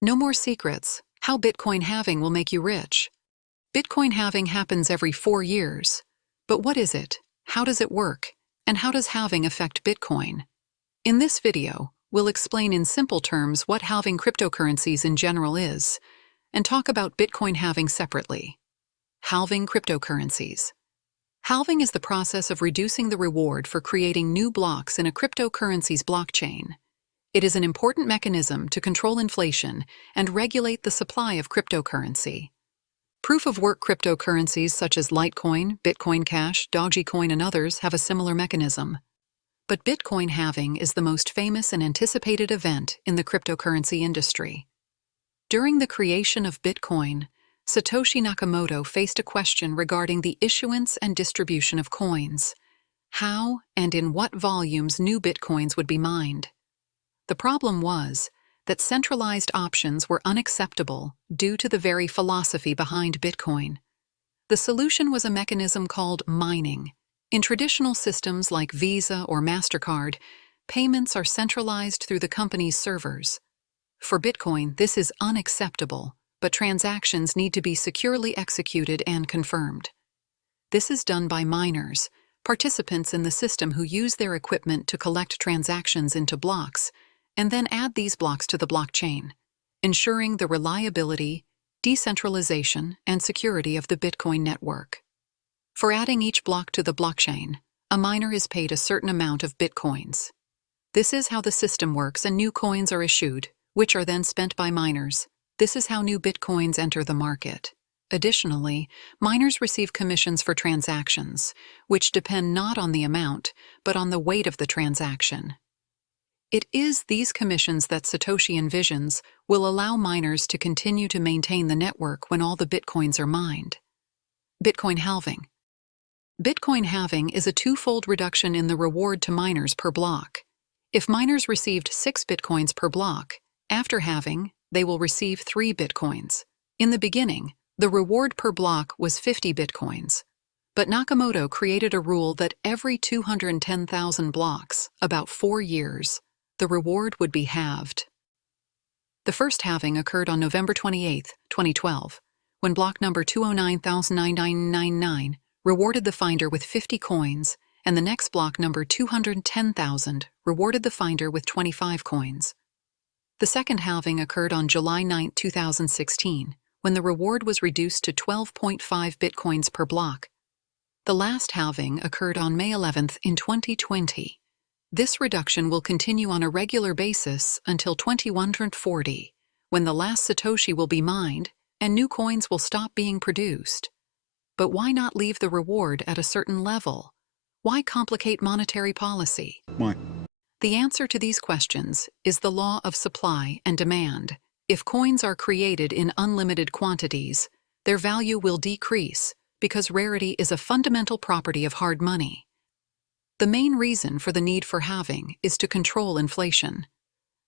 No more secrets. How Bitcoin halving will make you rich. Bitcoin halving happens every 4 years. But what is it? How does it work? And how does halving affect Bitcoin? In this video, we'll explain in simple terms what halving cryptocurrencies in general is, and talk about Bitcoin halving separately. Halving cryptocurrencies. Halving is the process of reducing the reward for creating new blocks in a cryptocurrency's blockchain. It is an important mechanism to control inflation and regulate the supply of cryptocurrency. Proof-of-work cryptocurrencies such as Litecoin, Bitcoin Cash, Dogecoin, and others have a similar mechanism. But Bitcoin halving is the most famous and anticipated event in the cryptocurrency industry. During the creation of Bitcoin, Satoshi Nakamoto faced a question regarding the issuance and distribution of coins. How and in what volumes new Bitcoins would be mined. The problem was that centralized options were unacceptable due to the very philosophy behind Bitcoin. The solution was a mechanism called mining. In traditional systems like Visa or MasterCard, payments are centralized through the company's servers. For Bitcoin, this is unacceptable, but transactions need to be securely executed and confirmed. This is done by miners, participants in the system who use their equipment to collect transactions into blocks, and then add these blocks to the blockchain, ensuring the reliability, decentralization, and security of the Bitcoin network. For adding each block to the blockchain, a miner is paid a certain amount of Bitcoins. This is how the system works, and new coins are issued, which are then spent by miners. This is how new Bitcoins enter the market. Additionally, miners receive commissions for transactions, which depend not on the amount, but on the weight of the transaction. It is these commissions that Satoshi envisions will allow miners to continue to maintain the network when all the Bitcoins are mined. Bitcoin halving. Bitcoin halving is a twofold reduction in the reward to miners per block. If miners received 6 Bitcoins per block, after halving, they will receive 3 Bitcoins. In the beginning, the reward per block was 50 Bitcoins. But Nakamoto created a rule that every 210,000 blocks, about 4 years, the reward would be halved. The first halving occurred on November 28, 2012, when block number 209,999 rewarded the finder with 50 coins, and the next block number 210,000 rewarded the finder with 25 coins. The second halving occurred on July 9, 2016, when the reward was reduced to 12.5 Bitcoins per block. The last halving occurred on May 11 in 2020. This reduction will continue on a regular basis until 2140, when the last Satoshi will be mined and new coins will stop being produced. But why not leave the reward at a certain level? Why complicate monetary policy? Why? The answer to these questions is the law of supply and demand. If coins are created in unlimited quantities, their value will decrease because rarity is a fundamental property of hard money. The main reason for the need for halving is to control inflation.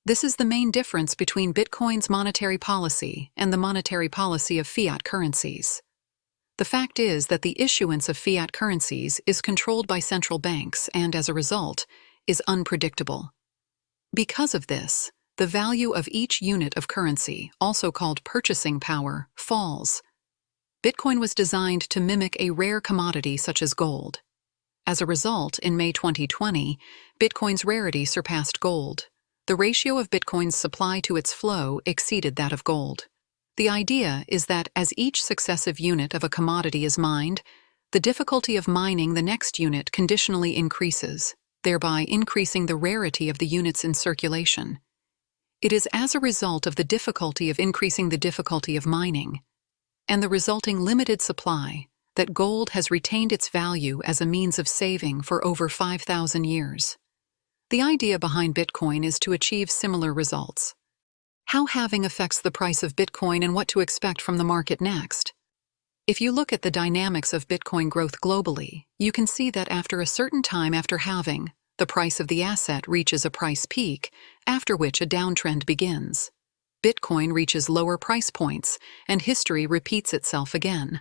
This is the main difference between Bitcoin's monetary policy and the monetary policy of fiat currencies. The fact is that the issuance of fiat currencies is controlled by central banks and, as a result, is unpredictable. Because of this, the value of each unit of currency, also called purchasing power, falls. Bitcoin was designed to mimic a rare commodity such as gold. As a result, in May 2020, Bitcoin's rarity surpassed gold. The ratio of Bitcoin's supply to its flow exceeded that of gold. The idea is that as each successive unit of a commodity is mined, the difficulty of mining the next unit conditionally increases, thereby increasing the rarity of the units in circulation. It is as a result of the difficulty of increasing the difficulty of mining, and the resulting limited supply, that gold has retained its value as a means of saving for over 5,000 years. The idea behind Bitcoin is to achieve similar results. How halving affects the price of Bitcoin and what to expect from the market next. If you look at the dynamics of Bitcoin growth globally, you can see that after a certain time after halving, the price of the asset reaches a price peak, after which a downtrend begins. Bitcoin reaches lower price points, and history repeats itself again.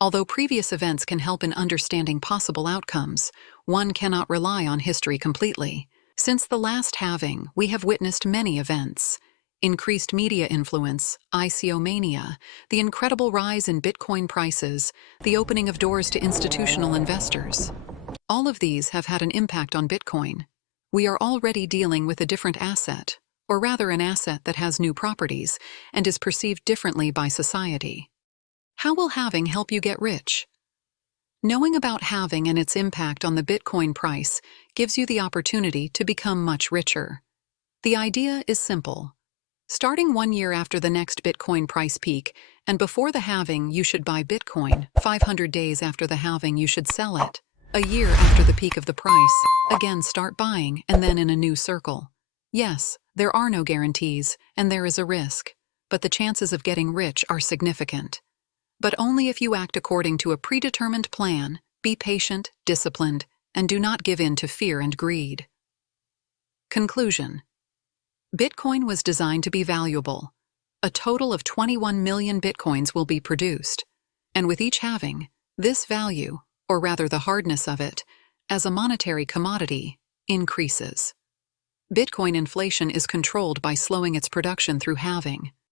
Although previous events can help in understanding possible outcomes, one cannot rely on history completely. Since the last halving, we have witnessed many events. increased media influence, ICO mania, the incredible rise in Bitcoin prices, the opening of doors to institutional investors. All of these have had an impact on Bitcoin. We are already dealing with a different asset, or rather an asset that has new properties and is perceived differently by society. How will halving help you get rich? Knowing about halving and its impact on the Bitcoin price gives you the opportunity to become much richer. The idea is simple. Starting 1 year after the next Bitcoin price peak, and before the halving, you should buy Bitcoin. 500 days after the halving, you should sell it. A year after the peak of the price, again start buying, and then in a new circle. Yes, there are no guarantees, and there is a risk, but the chances of getting rich are significant. But only if you act according to a predetermined plan, be patient, disciplined, and do not give in to fear and greed. Conclusion. Bitcoin was designed to be valuable. A total of 21 million Bitcoins will be produced, and with each halving, this value, or rather the hardness of it, as a monetary commodity, increases. Bitcoin inflation is controlled by slowing its production through halving.